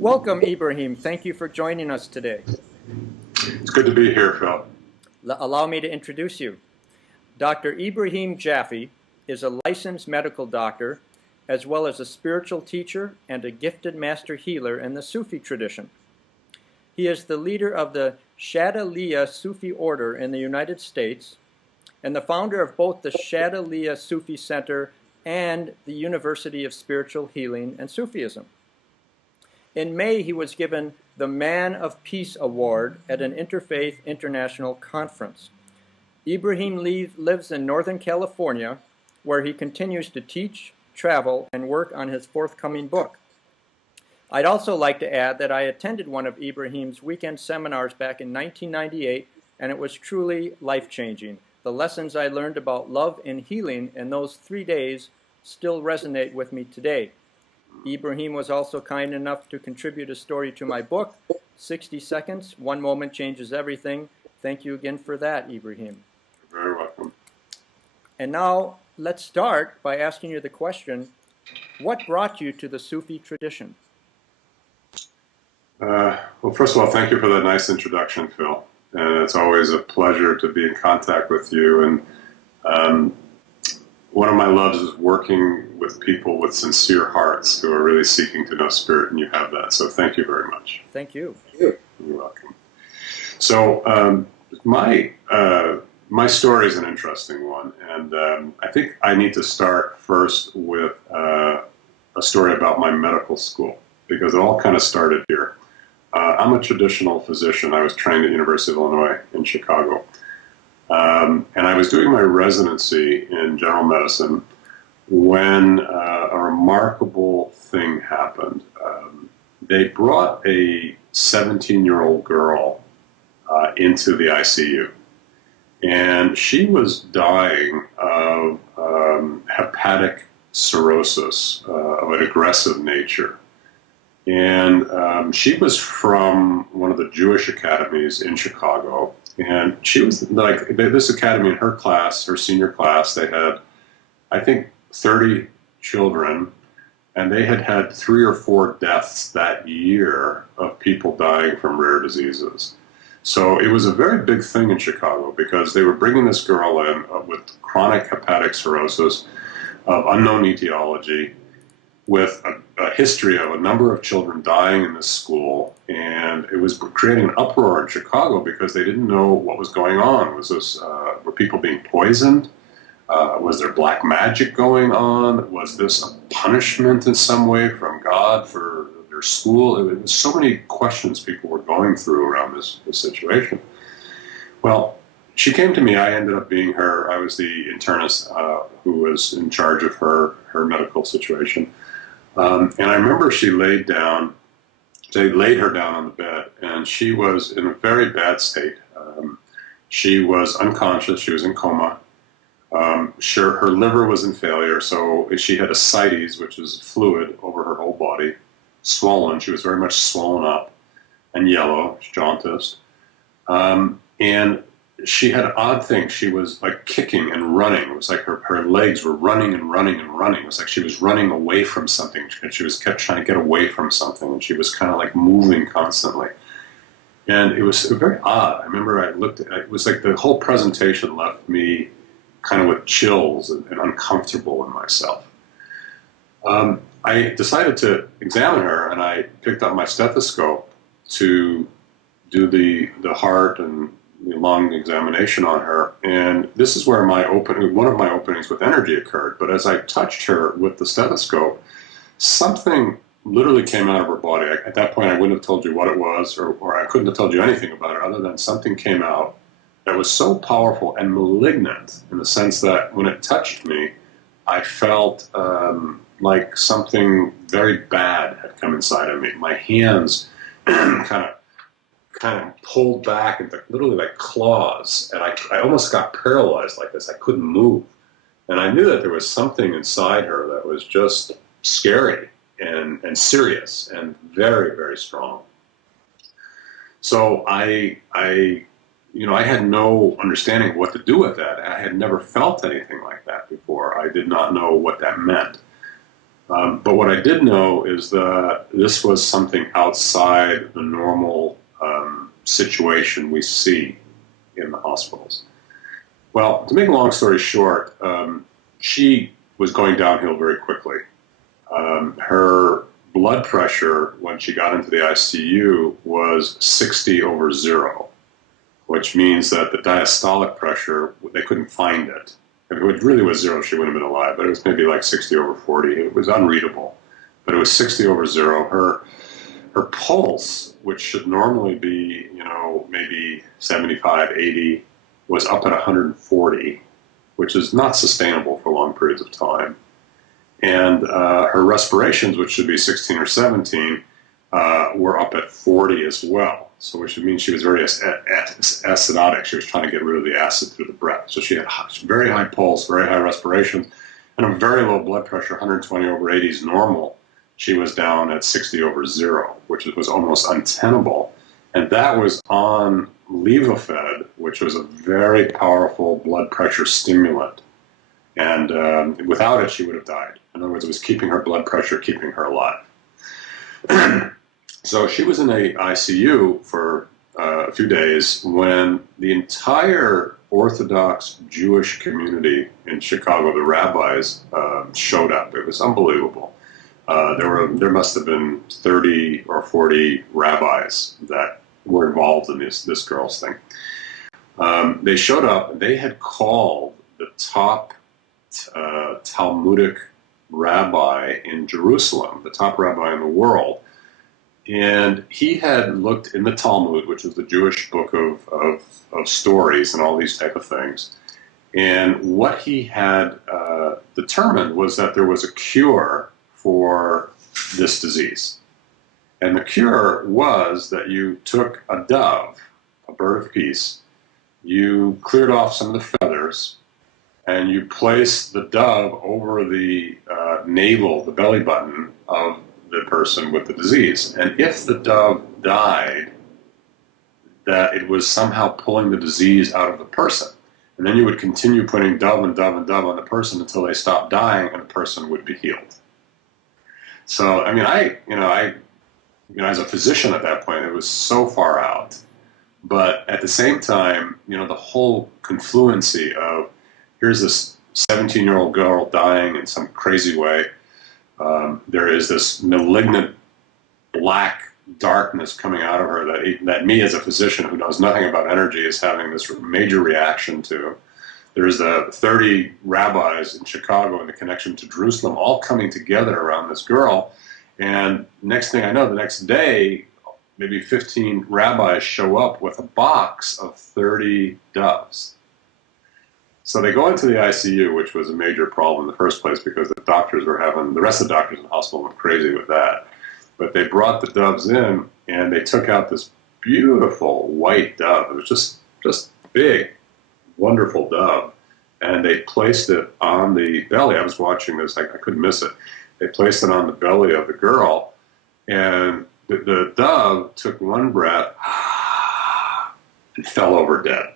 Welcome, Ibrahim. Thank you for joining us today. It's good to be here, Phil. Allow me to introduce you. Dr. Ibrahim Jaffe is a licensed medical doctor, as well as a spiritual teacher and a gifted master healer in the Sufi tradition. He is the leader of the Shadiliya Sufi order in the United States and the founder of both the Shadiliya Sufi Center and the University of Spiritual Healing and Sufism. In May, he was given the Man of Peace Award at an Interfaith International Conference. Ibrahim lives in Northern California, where he continues to teach, travel, and work on his forthcoming book. I'd also like to add that I attended one of Ibrahim's weekend seminars back in 1998, and it was truly life-changing. The lessons I learned about love and healing in those 3 days still resonate with me today. Ibrahim was also kind enough to contribute a story to my book, 60 Seconds, One Moment Changes Everything. Thank you again for that, Ibrahim. You're very welcome. And now let's start by asking you the question, what brought you to the Sufi tradition? Well, first of all, thank you for that nice introduction, Phil. And it's always a pleasure to be in contact with you. And one of my loves is working with people with sincere hearts who are really seeking to know spirit, and you have that. So thank you very much. Thank you. You're welcome. So my story is an interesting one, and I think I need to start first with a story about my medical school, because it all kind of started here. I'm a traditional physician. I was trained at University of Illinois in Chicago. And I was doing my residency in general medicine when a remarkable thing happened. They brought a 17-year-old girl into the ICU, and she was dying of hepatic cirrhosis of an aggressive nature. And she was from one of the Jewish academies in Chicago. And she was like, this academy in her class, her senior class, they had, I think, 30 children, and they had had 3 or 4 deaths that year of people dying from rare diseases. So it was a very big thing in Chicago because they were bringing this girl in with chronic hepatic cirrhosis of unknown etiology, with a history of a number of children dying in this school, and it was creating an uproar in Chicago because they didn't know what was going on. Were people being poisoned? Was there black magic going on? Was this a punishment in some way from God for their school? It was so many questions people were going through around this situation. Well, she came to me. I ended up being I was the internist who was in charge of her medical situation. And I remember they laid her down on the bed, and she was in a very bad state. She was unconscious, she was in coma. Her liver was in failure, so she had ascites, which is fluid over her whole body, swollen. She was very much swollen up and yellow, jaundiced. And she had an odd thing. She was like kicking and running. It was like her legs were running and running and running. It was like she was running away from something. She kept trying to get away from something, and she was kind of like moving constantly. And it was very odd. I remember it was like the whole presentation left me kind of with chills and uncomfortable in myself. I decided to examine her, and I picked up my stethoscope to do the heart and the lung examination on her, and this is where one of my openings with energy occurred. But as I touched her with the stethoscope, something literally came out of her body. At that point, I wouldn't have told you what it was, or I couldn't have told you anything about it other than something came out that was so powerful and malignant in the sense that when it touched me, I felt like something very bad had come inside of me. My hands kind of pulled back into literally like claws, and I almost got paralyzed like this. I couldn't move. And I knew that there was something inside her that was just scary and serious and very, very strong. So I had no understanding of what to do with that. I had never felt anything like that before. I did not know what that meant. But what I did know is that this was something outside the normal situation we see in the hospitals. Well, to make a long story short, she was going downhill very quickly. Her blood pressure when she got into the ICU was 60/0, which means that the diastolic pressure, they couldn't find it. If it really was 0, she wouldn't have been alive, but it was maybe like 60/40. It was unreadable, but it was 60/0. Her pulse, which should normally be, maybe 75, 80, was up at 140, which is not sustainable for long periods of time. And her respirations, which should be 16 or 17, were up at 40 as well. So which means she was very acidotic. She was trying to get rid of the acid through the breath. So she had very high pulse, very high respirations, and a very low blood pressure, 120/80 is normal. She was down at 60/0, which was almost untenable. And that was on Levophed, which was a very powerful blood pressure stimulant. And without it, she would have died. In other words, it was keeping her blood pressure, keeping her alive. So she was in the ICU for a few days when the entire Orthodox Jewish community in Chicago, the rabbis, showed up. It was unbelievable. There must have been 30 or 40 rabbis that were involved in this girl's thing. They showed up, and they had called the top Talmudic rabbi in Jerusalem, the top rabbi in the world, and he had looked in the Talmud, which is the Jewish book of stories and all these type of things, and what he had determined was that there was a cure for this disease. And the cure was that you took a dove, a bird of peace, you cleared off some of the feathers, and you placed the dove over the navel, the belly button of the person with the disease. And if the dove died, that it was somehow pulling the disease out of the person. And then you would continue putting dove and dove and dove on the person until they stopped dying and the person would be healed. So, I mean, as a physician at that point, it was so far out. But at the same time, the whole confluency of, here's this 17-year-old girl dying in some crazy way. There is this malignant black darkness coming out of her that me as a physician who knows nothing about energy is having this major reaction to. There's the 30 rabbis in Chicago and the connection to Jerusalem all coming together around this girl. And next thing I know, the next day, maybe 15 rabbis show up with a box of 30 doves. So they go into the ICU, which was a major problem in the first place because the rest of the doctors in the hospital went crazy with that. But they brought the doves in and they took out this beautiful white dove. It was just big, wonderful dove. And they placed it on the belly. I was watching this, I couldn't miss it. They placed it on the belly of the girl, and the dove took one breath and fell over dead.